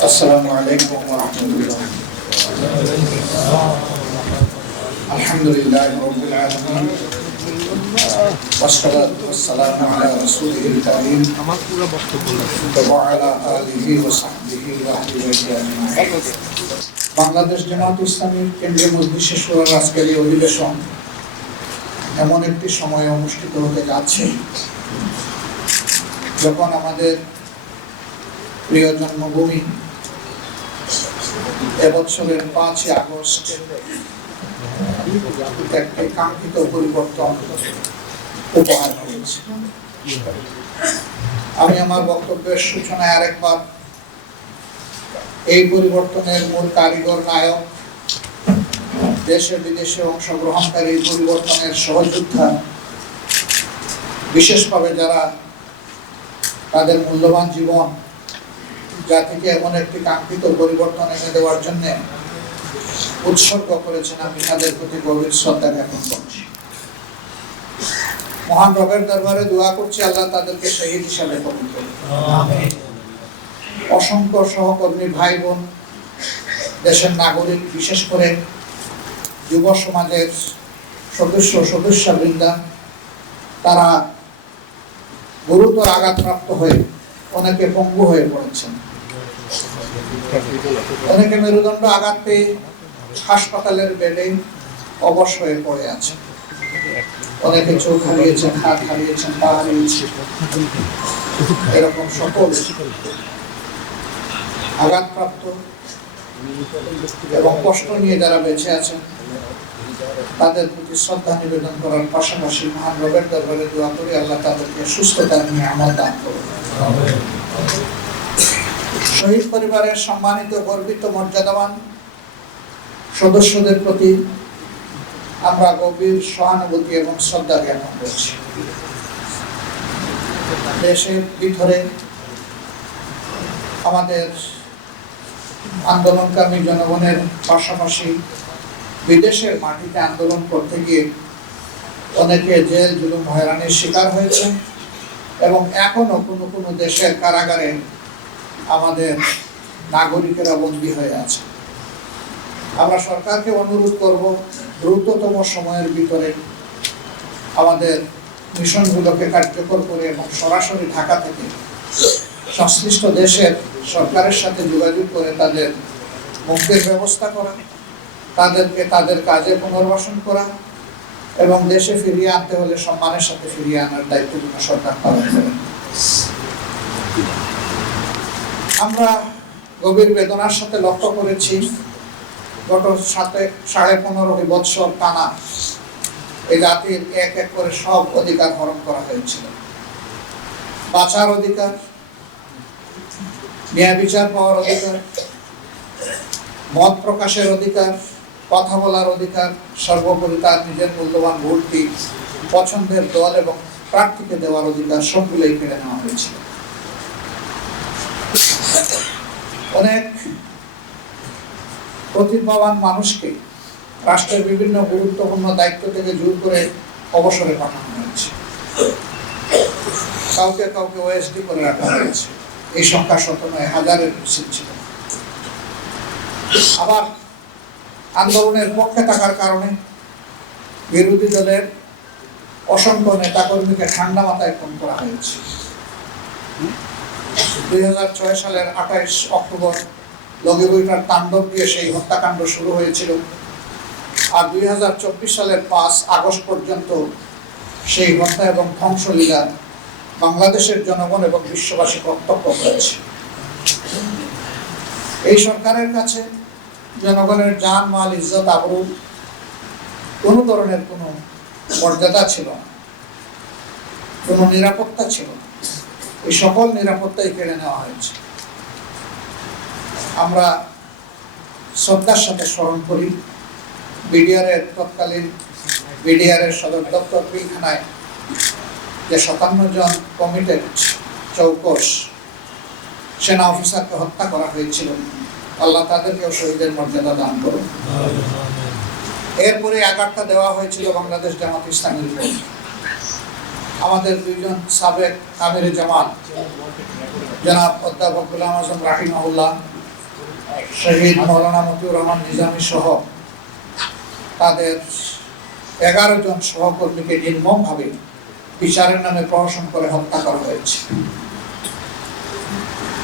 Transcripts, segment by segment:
السلام عليكم ورحمة الله. الحمد لله رب العالمين والصلاة والسلام على رسوله الكريم وعلى آله وصحبه وأهل بيته أجمعين. বাংলাদেশ জামাত ইসলামীর কেন্দ্রীয় মজলিসে শুরার আজকের এই অধিবেশন এমন একটি সময়ে অনুষ্ঠিত হতে যাচ্ছে যখন আমাদের প্রিয় জন্মভূমি এবছরের 5 আগস্ট একটি কাঙ্ক্ষিত পরিবর্তন উপহার হয়েছে। আমি আমার বক্তব্যের সূচনায় আরেকবার এই পরিবর্তনের মূল কারিগর নায়ক, দেশে বিদেশে অংশগ্রহণকারী পরিবর্তনের সহযোদ্ধা, বিশেষভাবে যারা তাদের মূল্যবান জীবন জাতিকে এমন একটি কাঙ্ক্ষিত পরিবর্তন এনে দেওয়ার জন্য উৎসর্গ করেছেন, আমি তাদের প্রতি গভীর শ্রদ্ধা জ্ঞাপন করছি। মহান রবের দরবারে দোয়া করছি আল্লাহ তাদেরকে শহীদ হিসাবে কবুল করুন। অসংখ্য সহকর্মী ভাই বোন, দেশের নাগরিক, বিশেষ করে যুব সমাজের সদস্যবৃন্দা, তারা গুরুতর আঘাতপ্রাপ্ত হয়ে অনেকে পঙ্গু হয়ে পড়েছেন, অনেকে মেরুদণ্ড আঘাত পেয়ে হাসপাতালের বেডে অবশ হয়ে পড়ে আছে, অনেকে চোখ হারিয়েছেন, হাত হারিয়েছেন, পা হারিয়েছেন। এরকম সকল আঘাতপ্রাপ্ত এবং কষ্ট নিয়ে যারা বেঁচে আছেন তাদের প্রতি শ্রদ্ধা নিবেদন করার পাশাপাশি মহান রবের দরবারে দোয়া করি আল্লাহ তাদেরকে সুস্থতা নিয়ে আমল দান করুন। শহীদ পরিবারের সম্মানিত, গর্বিত, মর্যাদাবান সদস্যদের প্রতি আমরা গভীর সহানুভূতি এবং শ্রদ্ধা জ্ঞাপন করছি। দেশের ভিতরে আমাদের আন্দোলনকামী জনগণের পাশাপাশি বিদেশের মাটিতে আন্দোলন করতে গিয়ে অনেকে জেল জুলুম হয়রানির শিকার হয়েছে এবং এখনো কোনো কোনো দেশের কারাগারে আমাদের নাগরিকেরা বন্দী হয়ে আছে। আমরা সরকারকে অনুরোধ করব দ্রুততম সময়ের ভিতরে আমাদের মিশনগুলোকে কার্যকর করে এবং সরাসরি ঢাকা থেকে সংশ্লিষ্ট দেশের সরকারের সাথে যোগাযোগ করে তাদের মুক্তির ব্যবস্থা করা, তাদেরকে তাদের কাজে পুনর্বাসন করা এবং দেশে ফিরিয়ে আনতে হলে সম্মানের সাথে ফিরিয়ে আনার দায়িত্বপূর্ণ সরকার পালন করেন। আমরা গভীর বেদনার সাথে লক্ষ্য করেছি গত 15.5 বছর টানা এই জাতির এক এক করে সব অধিকার হরণ করা হয়েছিল। বাঁচার অধিকার, ন্যায় বিচার পাওয়ার অধিকার, মত প্রকাশের অধিকার, কথা বলার অধিকার, সর্বোপরি তার নিজের মূল্যবান ভোটটি পছন্দের দল এবং প্রার্থীকে দেওয়ার অধিকার সবগুলোই কেড়ে নেওয়া হয়েছিল। অনেক প্রতিভাবান মানুষকে রাষ্ট্রের বিভিন্ন গুরুত্বপূর্ণ দায়িত্ব থেকে জোর করে অবসরে পাঠানো হয়েছে, কাউকে কাউকে ওএসডি করে রাখা হয়েছে। এই সংখ্যা শত নয়, হাজারের বেশি ছিল। আবার আন্দোলনের পক্ষে থাকার কারণে বিরোধী দলের অসংখ্য নেতাকর্মীকে ঠান্ডা মাথায় খুন করা হয়েছে। 2006 সালের 28 অক্টোবর লগিবইটার তাণ্ডব দিয়ে সেই হত্যাকাণ্ড শুরু হয়েছিল, আর 2024 সালের 5 আগস্ট পর্যন্ত সেই হত্যা এবং ধ্বংসলীলা বাংলাদেশের জনগণ এবং বিশ্ববাসী প্রত্যক্ষ করেছে। এই সরকারের কাছে জনগণের জান, মাল, ইজ্জত, আবরু কোনো ধরনের কোনো মর্যাদা ছিল না, কোনো নিরাপত্তা ছিল না। এই সকল নিরাপত্তাই কেড়ে নেওয়া হয়েছে। আমরা শ্রদ্ধার সাথে স্মরণ করি বিডিআরের তৎকালীন বিডিআরের সদর দপ্তর পিলখানায় যে 57 জন কমিটেড চৌকস সেনা অফিসারকে হত্যা করা হয়েছিল। আল্লাহ তাদেরকেও শহীদের মর্যাদা দান করুন। এরপরে আঘাতটা দেওয়া হয়েছিল বাংলাদেশ জামাত ইসলামীর উপর। আমাদের দুইজন সাবেক আমির জামাত জনাব অধ্যাপক গোলাম আজম রাহিমাহুল্লাহ শহীদ মৌলানা মতিউর রহমান নিজামী সহ তাদের 11 জন সহকর্মীকে নির্মমভাবে বিচারের নামে প্রহসন করে হত্যা করা হয়েছে।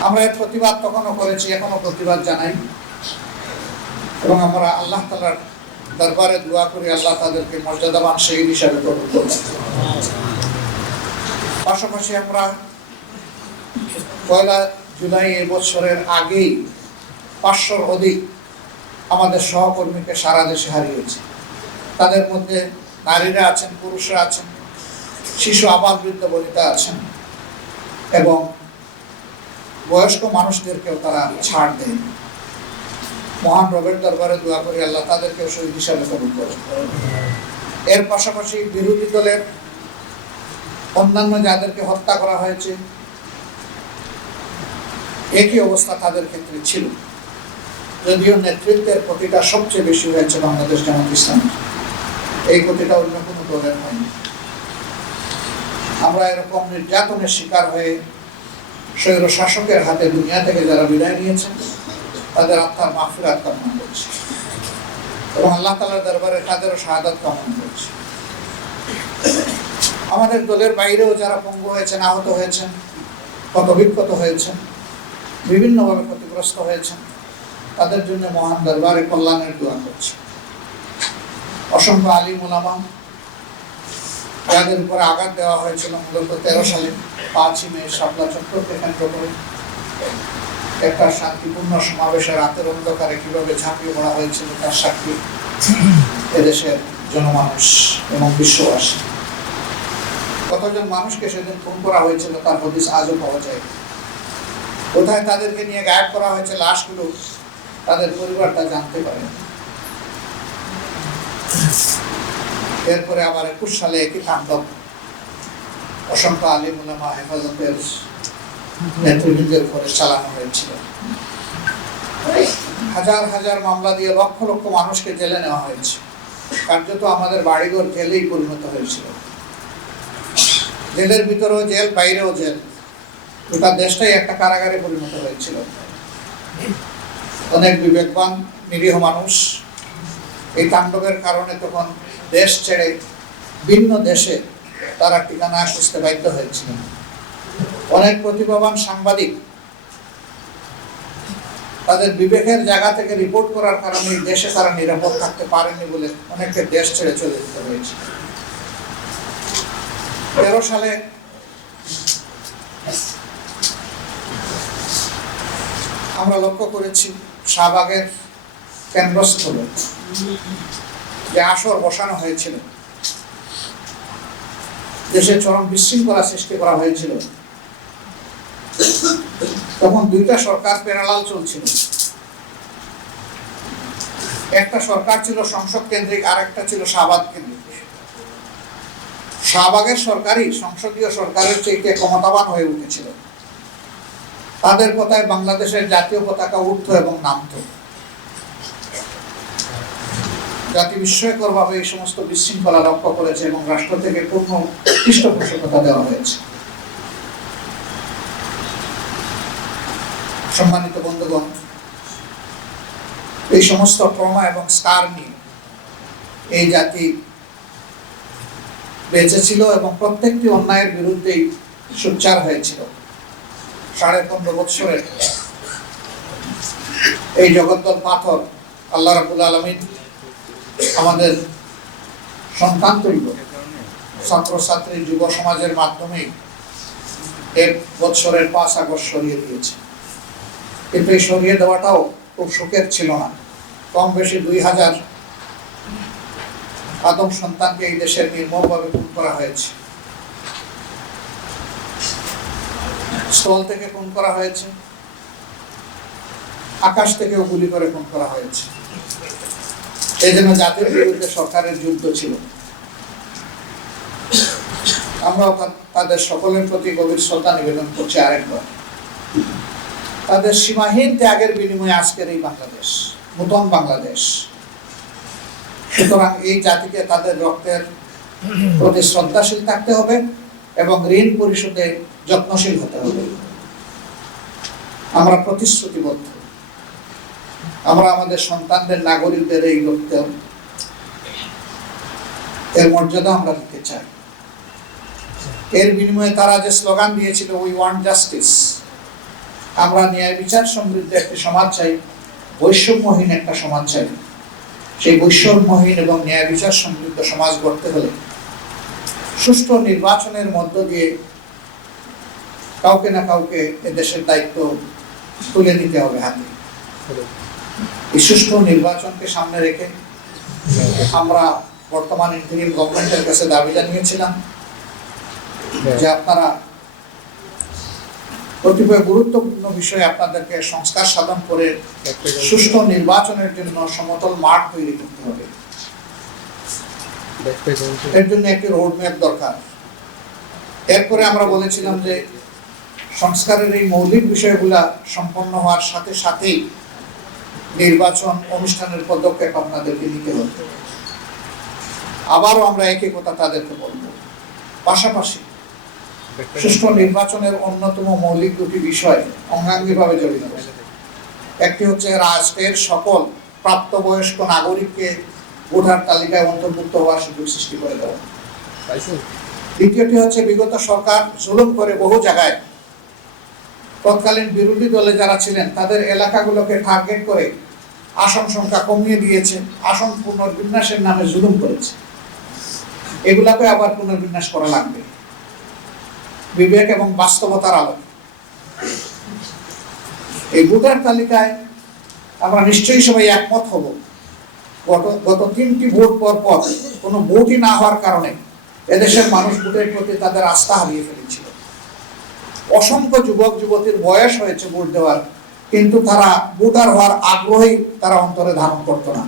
আমরা এর প্রতিবাদ তখনও করেছি, এখনো প্রতিবাদ জানাই এবং আমরা আল্লাহ তাআলার দরবারে দোয়া করি আল্লাহ তাদেরকে মর্যাদাবান শহীদ হিসাবে কবুল করুন। পাশাপাশি আমরা 1 জুলাই এই বছরের আগেই 500-র অধিক আমাদের সহকর্মীকে সারা দেশে হারিয়েছি। তাদের মধ্যে নারীরা আছেন, পুরুষরা আছেন, শিশু, আবাল, বৃদ্ধ বনিতা আছেন এবং বয়স্ক মানুষদেরকেও তারা ছাড় দেন। মহান রবের দরবারে দোয়া করি আল্লাহ তাদেরকেও শহীদ হিসাবে কবুল করুন। এর পাশাপাশি বিরোধী দলের অন্যান্য যাদেরকে হত্যা করা হয়েছে একই অবস্থা তাদের ক্ষেত্রে ছিল, যদিও নেতৃত্বের ক্ষতিটা সবচেয়ে বেশি হয়েছে বাংলাদেশ জামাত ইসলামী, এই ক্ষতিটা অন্য কোনো দলের হয়নি। আমরা এরকম নির্যাতনের শিকার হয়ে স্বৈর শাসকের হাতে দুনিয়া থেকে যারা বিদায় নিয়েছেন তাদের আত্মার মাগফিরাত কামনা করছি এবং আল্লাহ তাআলার দরবারে তাদেরও শাহাদাত কামনা করছি। আমাদের দলের বাইরেও যারা পঙ্গু হয়েছেন, আহত হয়েছেন, ক্ষতবিক্ষত হয়েছেন, বিভিন্নভাবে ক্ষতিগ্রস্ত হয়েছেন, তাদের জন্য মহান দরবারে কল্যাণের দোয়া করছি। অসংখ্য আলিম উলামা যাদের উপরে আঘাত দেওয়া হয়েছিল মূলত 13 সালে 5ই মে শাপলা চত্বরকে কেন্দ্র করে একটা শান্তিপূর্ণ সমাবেশে রাতের অন্ধকারে কিভাবে ঝাঁপিয়ে পড়া হয়েছিল তার সাক্ষী এদেশের জনমানুষ এবং বিশ্ববাসী। কতজন মানুষকে সেদিন খুন করা হয়েছিল তার হদিস আজও পাওয়া যায়। কোথায় তাদেরকে নিয়ে গায়েব করা হয়েছে লাশগুলো তাদের পরিবার তা জানতে পারে। এরপরে আবার 21 সালে একই তাণ্ডব অসংখ্য আলিম উলামা হেফাজতের নেতৃবৃন্দের উপরে চালানো হয়েছিল। হাজার হাজার মামলা দিয়ে লক্ষ লক্ষ মানুষকে জেলে নেওয়া হয়েছে। কার্যত আমাদের বাড়িঘর জেলেই পরিণত হয়েছিল। জেলের ভিতরেও জেল, বাইরেও জেল, গোটা দেশটাই একটা কারাগারে পরিণত হয়েছিল। অনেক বিবেকবান নিরীহ মানুষ এই তাণ্ডবের কারণে তখন দেশ ছেড়ে ভিন্ন দেশে তারা ঠিকানা খুঁজতে বাধ্য হয়েছিল। অনেক প্রতিভাবান সাংবাদিক তাদের বিবেকের জায়গা থেকে রিপোর্ট করার কারণে দেশে তারা নিরাপদ থাকতে পারেনি বলে অনেককে দেশ ছেড়ে চলে যেতে হয়েছে। 13 সালে আমরা লক্ষ্য করেছি শাহবাগের কেন্দ্রস্থলে যে আসর বসানো হয়েছিল, দেশে চরম বিশৃঙ্খলা সৃষ্টি করা হয়েছিল। তখন 2টা সরকার প্যারালাল চলছিল। একটা সরকার ছিল সংসদ কেন্দ্রিক, আর একটা ছিল শাহবাগ কেন্দ্রিক। শাহবাগের সরকারই সংসদীয় সরকারের চেয়ে ক্ষমতাবান হয়ে উঠেছিল। তাদের কথায় বাংলাদেশের জাতীয় পতাকা উঠত এবং নামত। জাতি বিস্ময়কর ভাবে এই সমস্ত বিশৃঙ্খলা লক্ষ্য করেছে এবং রাষ্ট্র থেকে পূর্ণ পৃষ্ঠপোষকতা দেওয়া হয়েছে। সম্মানিত বন্ধুগণ, এই সমস্ত ট্রমা এবং স্কার নিয়ে এই জাতি বেঁচে ছিল এবং প্রত্যেকটি অন্যায়ের বিরুদ্ধেই সোচ্চার হয়েছিল। 15.5 বছরের এই জগদ্দল পাথর আল্লাহ রাব্বুল আলামিন আমাদের সন্তান তুল্য ছাত্রছাত্রী যুব সমাজের মাধ্যমে 1 বছরের 5 আগস্ট সরিয়ে দিয়েছে। কিন্তু এই সরিয়ে দেওয়াটাও খুব সুখের ছিল না। কম বেশি 2000 আদম সন্তানকে এই দেশের নির্মমভাবে খুন করা হয়েছে। স্থল থেকে খুন করা হয়েছে, আকাশ থেকেও গুলি করে খুন করা হয়েছে। এই জন্য জাতির বিরুদ্ধে সরকারের যুদ্ধ ছিল। আমরাও তাদের সকলের প্রতি গভীর শ্রদ্ধা নিবেদন করছি আরেকবার। তাদের সীমাহীন ত্যাগের বিনিময়ে আজকের এই বাংলাদেশ, নতুন বাংলাদেশ। সুতরাং এই জাতিকে তাদের রক্তের প্রতি শ্রদ্ধাশীল থাকতে হবে এবং ঋণ পরিশোধে যত্নশীল হতে হবে। আমরা প্রতিশ্রুতিবদ্ধ আমরা আমাদের সন্তানদের, নাগরিকদের এই লক্ষ্য, এর মর্যাদা আমরা দিতে চাই। এর বিনিময়ে তারা যে স্লোগান দিয়েছিল, উই ওয়ান্ট জাস্টিস, আমরা ন্যায় বিচার সমৃদ্ধ একটি সমাজ চাই, বৈষম্যহীন একটা সমাজ চাই। সেই বৈষম্যহীন এবং ন্যায় বিচার সমৃদ্ধ সমাজ গড়তে হলে সুষ্ঠু নির্বাচনের মধ্য দিয়ে কাউকে না কাউকে এদেশের দায়িত্ব তুলে নিতে হবে হাতে। এই সুষ্ঠু নির্বাচনকে সামনে রেখে আমরা বর্তমান ইন্টারিম গভর্নমেন্টের কাছে দাবি জানিয়েছিলাম যে আপনারা কতিপয় গুরুত্বপূর্ণ বিষয়ে আপনাদেরকে সংস্কার সাধন করে সুষ্ঠু নির্বাচনের জন্য সমতল মাঠ তৈরি করতে হবে। এর জন্য একটি রোডম্যাপ দরকার। এরপরে আমরা বলেছিলাম যে সংস্কারের এই মৌলিক বিষয়গুলা সম্পন্ন হওয়ার সাথে সাথেই নির্বাচন অনুষ্ঠানের পদক্ষেপ আপনাদেরকে নিতে হবে। আবারও আমরা একই কথা তাদেরকে বলব। পাশাপাশি সুষ্ঠু নির্বাচনের অন্যতম মৌলিক দুটি বিষয় অঙ্গাঙ্গিভাবে জড়িত। একটি হচ্ছে রাষ্ট্রের সকল প্রাপ্তবয়স্ক নাগরিককে ভোটার তালিকায় অন্তর্ভুক্ত হওয়ার সুযোগ সৃষ্টি করে দেওয়া। দ্বিতীয়টি হচ্ছে বিগত সরকার জুলুম করে বহু জায়গায় তৎকালীন বিরোধী দলে যারা ছিলেন তাদের এলাকাগুলোকে টার্গেট করে আসন সংখ্যা কমিয়ে দিয়েছে, আসন পুনর্বিন্যাসের নামে জুলুম করেছে। এগুলাকে আবার পুনর্বিন্যাস করা লাগবে বিবেক এবং বাস্তবতার আলোকে। এই ভোটার তালিকায় আমরা নিশ্চয়ই সবাই একমত হব, গত 3টি ভোট পর পর কোনো ভোটই না হওয়ার কারণে এদেশের মানুষ ভোটের প্রতি তাদের আস্থা হারিয়ে ফেলেছিল। অসংখ্য যুবক যুবতীর বয়স হয়েছে ভোট দেওয়ার, কিন্তু তারা ভোটার হওয়ার আগ্রহী তারা অন্তরে ধারণ করতো না।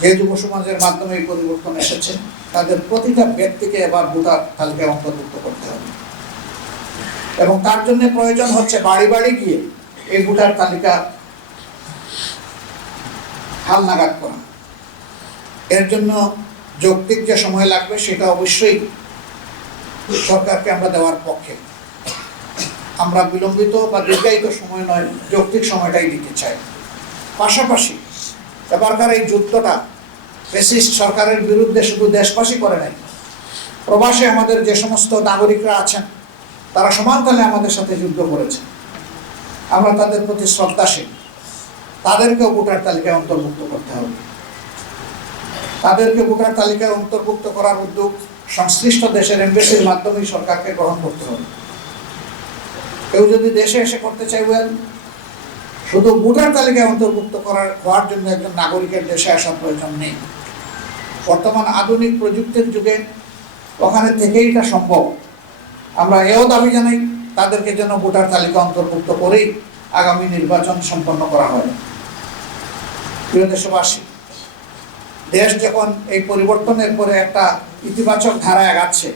যে যুব সমাজের মাধ্যমে এই পরিবর্তন এসেছে, তাদের প্রতিটা ব্যক্তিকে এবার ভোটার তালিকায় অন্তর্ভুক্ত করতে হবে এবং তার জন্য প্রয়োজন হচ্ছে বাড়ি বাড়ি গিয়ে এই ভোটার তালিকা হালনাগাদ করা। এর জন্য যৌক্তিক যে সময় লাগবে সেটা অবশ্যই সরকারকে আমরা দেওয়ার পক্ষে। আমরা বিলম্বিত বা দীর্ঘায়িত সময় নয়, যৌক্তিক সময়টাই দিতে চাই। পাশাপাশি এবারকার এই যুদ্ধটা ফ্যাসিস্ট সরকারের বিরুদ্ধে শুধু দেশবাসী করে নাই, প্রবাসে আমাদের যে সমস্ত নাগরিকরা আছেন তারা সমানতালে আমাদের সাথে যুদ্ধ করেছে। আমরা তাদের প্রতি শ্রদ্ধাশীল। তাদেরকেও ভোটার তালিকায় অন্তর্ভুক্ত করতে হবে। তাদেরকে ভোটার তালিকায় অন্তর্ভুক্ত করার উদ্যোগ সংশ্লিষ্ট দেশের এমবেসির মাধ্যমেই সরকারকে গ্রহণ করতে হবে। কেউ যদি দেশে এসে করতে চাইবেন, শুধু ভোটার তালিকায় অন্তর্ভুক্ত হওয়ার জন্য একজন নাগরিকের দেশে আসার প্রয়োজন নেই। বর্তমান আধুনিক প্রযুক্তির যুগে ওখানে থেকেই এটা সম্ভব। আমরা এও দাবি জানাই তাদেরকে যেন ভোটার তালিকা অন্তর্ভুক্ত করেই আগামী নির্বাচন সম্পন্ন করা হয়। প্রিয় দেশবাসী, দেশ যখন এই পরিবর্তনের পরে একটা ইতিবাচক ধারায় আগাচ্ছে,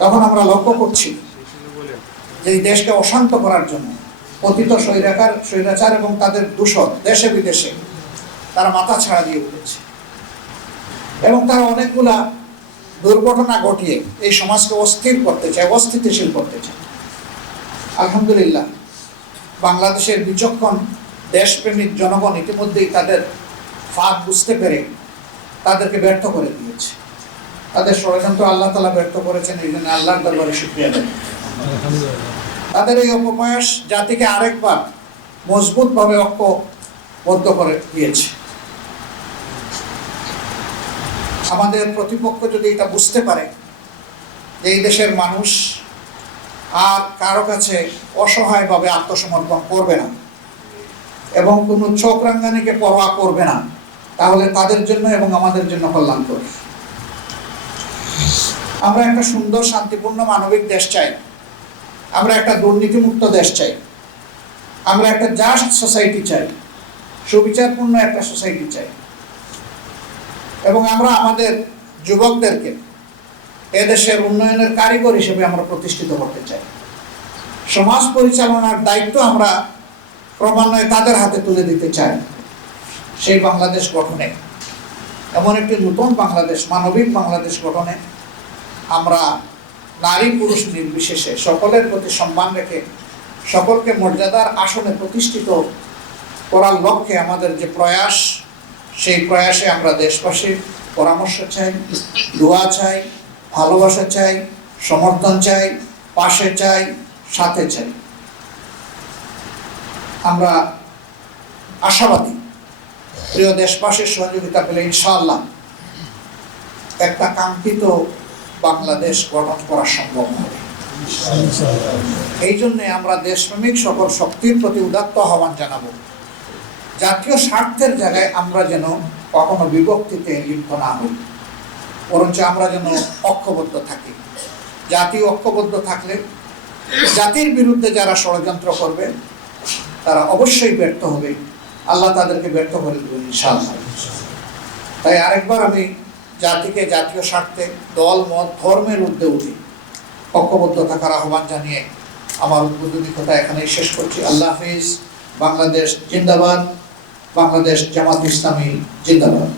তখন আমরা লক্ষ্য করছি যে এই দেশকে অশান্ত করার জন্য পতিত স্বৈরাচার এবং তাদের দূষণ দেশে বিদেশে তারা মাথা ছাড়া দিয়ে উঠেছে এবং তারা অনেকগুলা দুর্ঘটনা ঘটিয়ে এই সমাজকে অস্থির করতে চায়, অস্থিতিশীল করতে চায়। আলহামদুলিল্লাহ, বাংলাদেশের বিচক্ষণ দেশপ্রেমিক জনগণ ইতিমধ্যেই তাদের ফাঁদ বুঝতে পেরে তাদেরকে ব্যর্থ করে দিয়েছে। তাদের ষড়যন্ত্র আল্লাহ তাআলা ব্যর্থ করেছেন, এই জন্য আল্লাহর দরবারে শুকরিয়া দেন। তাদের এই অপপ্রয়াস জাতিকে আরেকবার মজবুতভাবে ঐক্যবদ্ধ করে দিয়েছে। আমাদের প্রতিপক্ষ যদি এটা বুঝতে পারে যে এই দেশের মানুষ আর কারো কাছে অসহায়ভাবে আত্মসমর্পণ করবে না এবং কোনো চোখ রাঙ্গানিকে পরোয়া করবে না, তাহলে তাদের জন্য এবং আমাদের জন্য কল্যাণকর। আমরা একটা সুন্দর, শান্তিপূর্ণ, মানবিক দেশ চাই। আমরা একটা দুর্নীতিমুক্ত দেশ চাই। আমরা একটা জাস্ট সোসাইটি চাই, সুবিচারপূর্ণ একটা সোসাইটি চাই এবং আমরা আমাদের যুবকদেরকে এদেশের উন্নয়নের কারিগর হিসেবে আমরা প্রতিষ্ঠিত করতে চাই। সমাজ পরিচালনার দায়িত্ব আমরা ক্রমান্বয়ে তাদের হাতে তুলে দিতে চাই। সেই বাংলাদেশ গঠনে, এমন একটি নতুন বাংলাদেশ, মানবিক বাংলাদেশ গঠনে আমরা নারী পুরুষ নির্বিশেষে সকলের প্রতি সম্মান রেখে সকলকে মর্যাদার আসনে প্রতিষ্ঠিত করার লক্ষ্যে আমাদের যে প্রয়াস, সেই প্রয়াসে আমরা দেশবাসীর পরামর্শ চাই, দোয়া চাই, ভালোবাসা চাই, সমর্থন চাই, পাশে চাই, সাথে চাই। আমরা আশাবাদী প্রিয় দেশবাসীর সহযোগিতা পেলে ইনশাআল্লাহ একটা কাঙ্ক্ষিত বাংলাদেশ গঠন করা সম্ভব হবে। এই জন্যে আমরা দেশপ্রেমিক সকল শক্তির প্রতি উদাত্ত আহ্বান জানাবো, জাতীয় স্বার্থের জায়গায় আমরা যেন কখনো বিভক্তিতে লিপ্ত না হই, বরঞ্চ আমরা যেন ঐক্যবদ্ধ থাকি। জাতি ঐক্যবদ্ধ থাকলে জাতির বিরুদ্ধে যারা ষড়যন্ত্র করবে তারা অবশ্যই ব্যর্থ হবে, আল্লাহ তাদেরকে ব্যর্থ করে দেবেন ইনশাআল্লাহ। তাই আরেকবার আমি জাতিকে জাতীয় স্বার্থে দল মত ধর্মের ঊর্ধ্বে উঠে ঐক্যবদ্ধ থাকার আহ্বান জানিয়ে আমার উদ্বোধনী কথা এখানেই শেষ করছি। আল্লাহ হাফিজ। বাংলাদেশ জিন্দাবাদ। বাংলাদেশ জামাত ইসলামী জিন্দাবাদ।